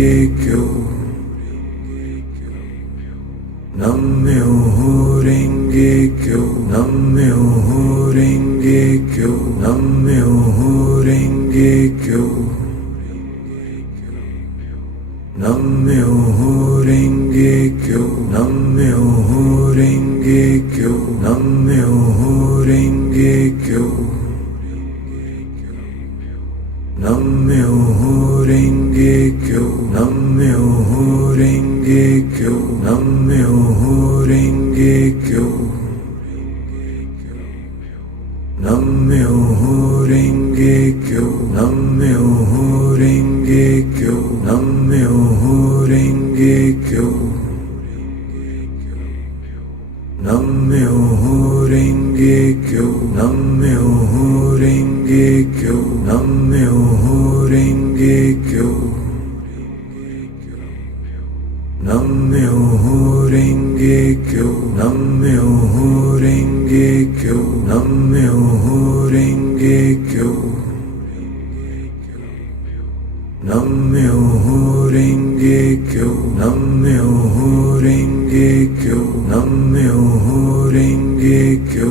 Renge-kyo. Nam-myoho Renge-kyo, Nam-myoho Renge-kyo, Nam-myoho Renge-kyo. Nam-myoho Renge-kyo, Nam-myoho Renge-kyo, Nam-myoho Renge-kyo. Nam-myoho Renge-kyo, Nam-myoho Renge-kyo, Nam-myoho Renge-kyo. Nam-myoho Renge-kyo, Nam-myoho Renge-kyo, Nam-myoho Renge-kyo. Nam-myoho Renge-kyo, Nam-myoho Renge-kyo, Nam-myoho Renge-kyo. Nam-myoho Renge-kyo, Nam-myoho Renge-kyo, Nam-myoho Renge-kyo. Nam-myoho Renge-kyo, Nam-myoho Renge-kyo, Nam-myoho Renge-kyo.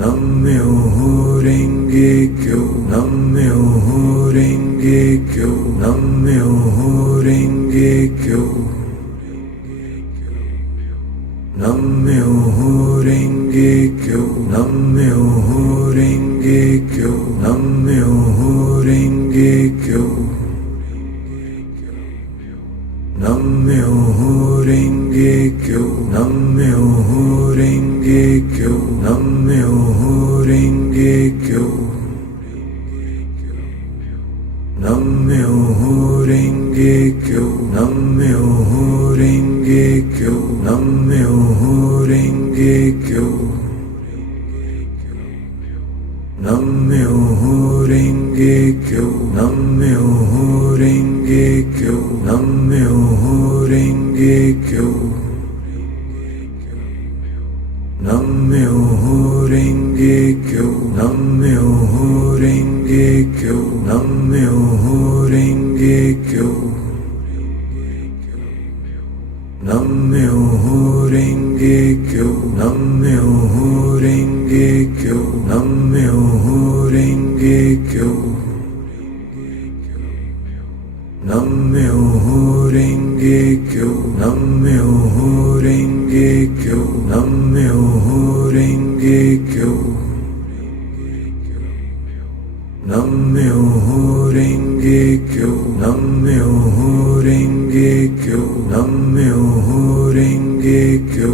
Nam-myoho Renge-kyo, Nam-myoho Renge-kyo, Nam-myoho Renge-kyo. Nam-myoho Renge-kyo, Nam-myoho Renge-kyo, Nam-myoho Renge-kyo. Nam-myoho Renge-kyo, Nam-myoho Renge-kyo, Nam-myoho Renge-kyo. Nam-myoho Renge-kyo, Nam-myoho Renge-kyo, Nam-myoho Renge-kyo. Nam-myoho Renge-kyo, Nam-myoho Renge-kyo, Nam-myoho Renge-kyo. Nam-myoho Renge-kyo, Nam-myoho Renge-kyo, Nam-myoho Renge-kyo. Nam-myoho Renge-kyo, Nam-myoho Renge-kyo, Nam-myoho Renge-kyo. Nam-myoho Renge-kyo, Nam-myoho Renge-kyo, Nam-myoho Renge-kyo. Nam-myoho Renge-kyo, Nam-myoho Renge-kyo, Nam-myoho Renge-kyo.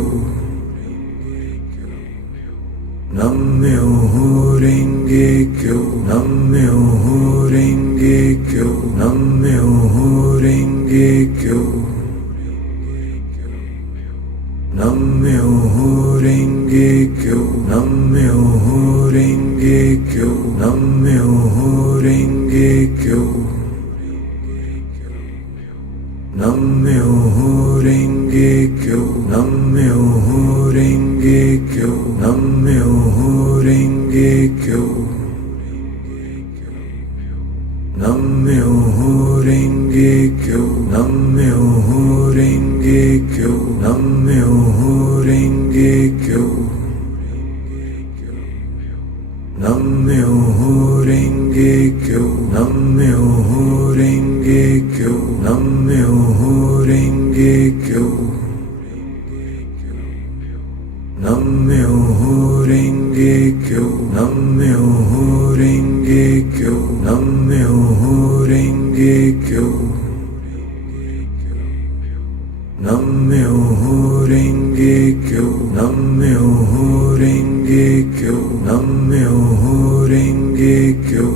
Nam-myoho Renge-kyo, Nam-myoho Renge-kyo, Nam-myoho Renge-kyo. Nam-myoho Renge-kyo, Nam-myoho Renge-kyo, Nam-myoho Renge-kyo. Nam-myoho Renge-kyo, Nam-myoho Renge-kyo, Nam-myoho Renge-kyo. Nam-myoho Renge-kyo, Nam-myoho Renge-kyo, Nam-myoho Renge-kyo. Nam-myoho Renge-kyo, Nam-myoho Renge-kyo, Nam-myoho Renge-kyo. Nam-myoho Renge-kyo, Nam-myoho Renge-kyo, Nam-myoho Renge-kyo. Nam-myoho Renge-kyo, Nam-myoho Renge-kyo, Nam-myoho Renge-kyo.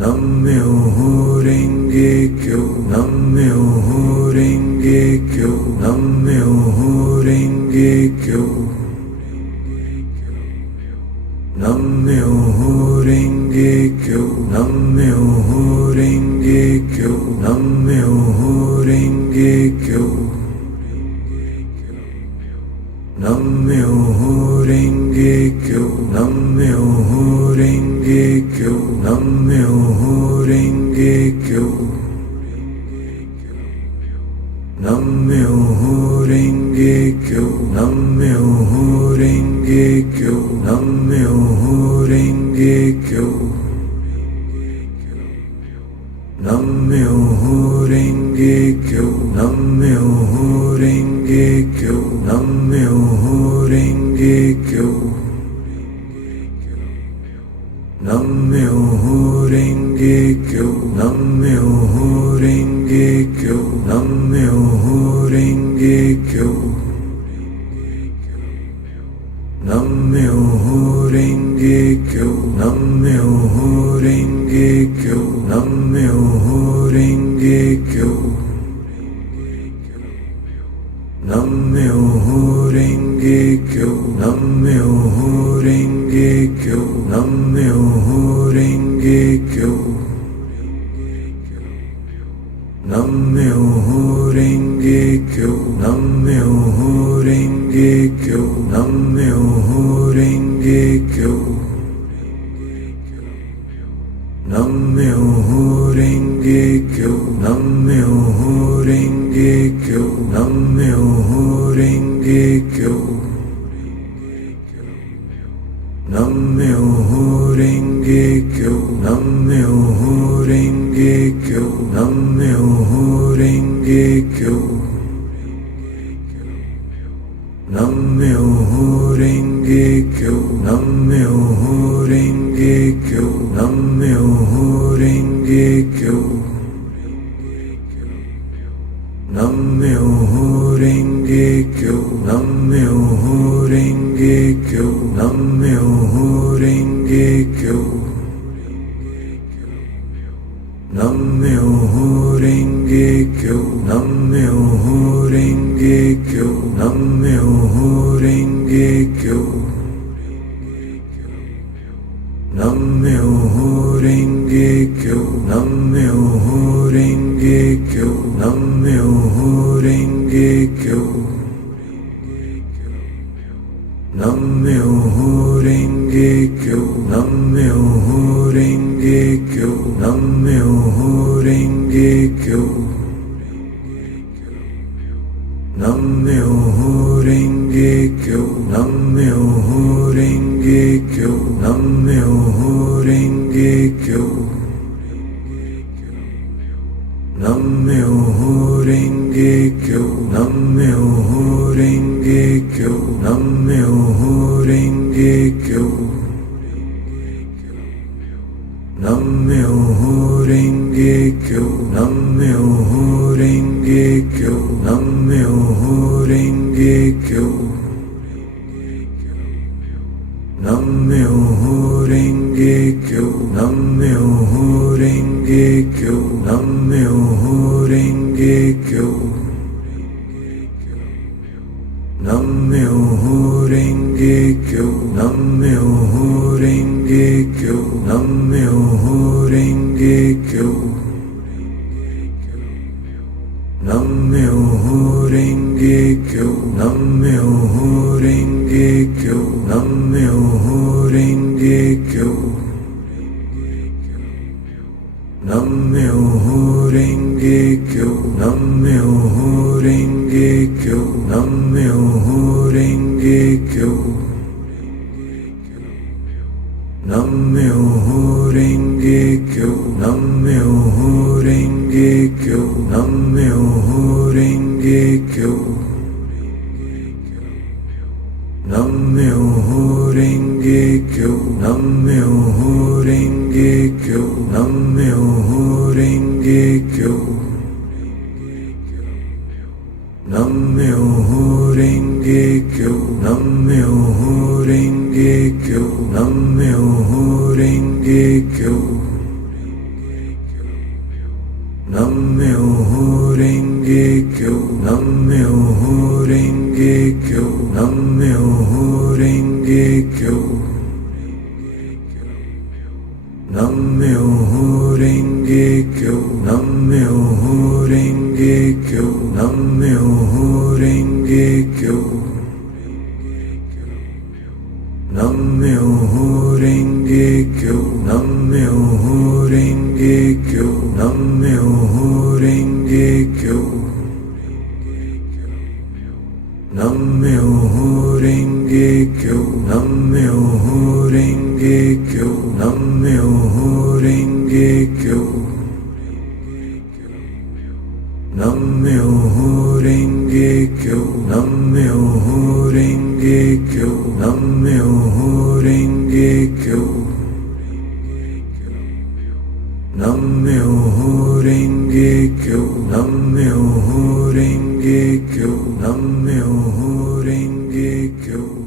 Nam-myoho Renge-kyo, Nam-myoho Renge-kyo, Nam-myoho Renge-kyo. Nam-myoho Renge-kyo, Nam-myoho Renge-kyo, Nam-myoho Renge-kyo. Nam-myoho Renge Kyo, Nam-myoho Renge Kyo, Nam-myoho Renge Kyo. Nam-myoho Renge Kyo, Nam-myoho Renge Kyo, Nam-myoho Renge Kyo. Nam-myoho Renge Kyo, Nam-myoho Renge Kyo, Nam-myoho Renge Kyo. Nam-myoho Renge Kyo, Nam-myoho Renge Kyo, Nam-myoho Renge Kyo. Nam-myoho Renge Kyo, Nam-myoho Renge Kyo, Nam-myoho Renge Kyo. Nam-myoho Renge Kyo, Nam-myoho Renge Kyo, Nam-myoho Renge Kyo. Nam-myoho Renge Kyo, Nam-myoho Renge Kyo, Nam-myoho Renge Kyo. Nam-myoho Renge Kyo, Nam-myoho Renge Kyo, Nam-myoho Renge Kyo. Nam-myoho Renge Kyo, Nam-myoho Renge Kyo, Nam-myoho Renge Kyo. Nam-myoho Renge Kyo, Nam-myoho Renge Kyo, Nam-myoho Renge Kyo. Nam-myoho Renge Kyo, Nam-myoho Renge Kyo, Nam-myoho Renge Kyo. Nam-myoho Renge Kyo, Nam-myoho Renge Kyo, Nam-myoho Renge Kyo. Nam-myoho Renge Kyo, Nam-myoho Renge Kyo, Nam-myoho Renge Kyo. Nam-myoho Renge Kyo, Nam-myoho Renge Kyo, Nam-myoho Renge Kyo. Nam-myoho Renge Kyo, Nam-myoho Renge Kyo, Nam-myoho Renge Kyo. Nam-myoho Renge Kyo, Nam-myoho Renge Kyo, Nam-myoho Renge Kyo. Nam-myoho Renge Kyo, Nam-myoho Renge Kyo, Nam-myoho Renge Kyo. Nam-myoho Renge Kyo, Nam-myoho Renge Kyo, Nam-myoho Renge Kyo. Nam-myoho Renge Kyo, Nam-myoho Renge Kyo, Nam-myoho Renge Kyo. Nam-myoho Renge Kyo, Nam-myoho Renge Kyo, Nam-myoho Renge Kyo. Nam-myoho Renge Kyo, Nam-myoho Renge Kyo, Nam-myoho Renge Kyo. Nam-myoho Renge Kyo, Nam-myoho Renge Kyo, Nam-myoho Renge Kyo. Nam-myoho Renge Kyo, Nam-myoho Renge Kyo, Nam-myoho Renge Kyo. Nam-myoho Renge Kyo, Nam-myoho Renge Kyo, Nam-myoho Renge Kyo. Nam-myoho Renge Kyo, Nam-myoho Renge Kyo, Nam-myoho Renge Kyo. Nam-myoho Renge Kyo, Nam-myoho Renge Kyo, Nam-myoho Renge Kyo. Namyoho Renge Kyo, Namyoho Renge Kyo, Namyoho Renge Kyo, Namyoho Renge Kyo, Namyoho Renge Kyo, Namyoho Renge Kyo, Namyoho Renge Kyo, Namyoho Renge Kyo, Namyoho Renge Kyo, Namyoho Renge Kyo, Namyoho Renge Kyo, Namyoho Renge Kyo.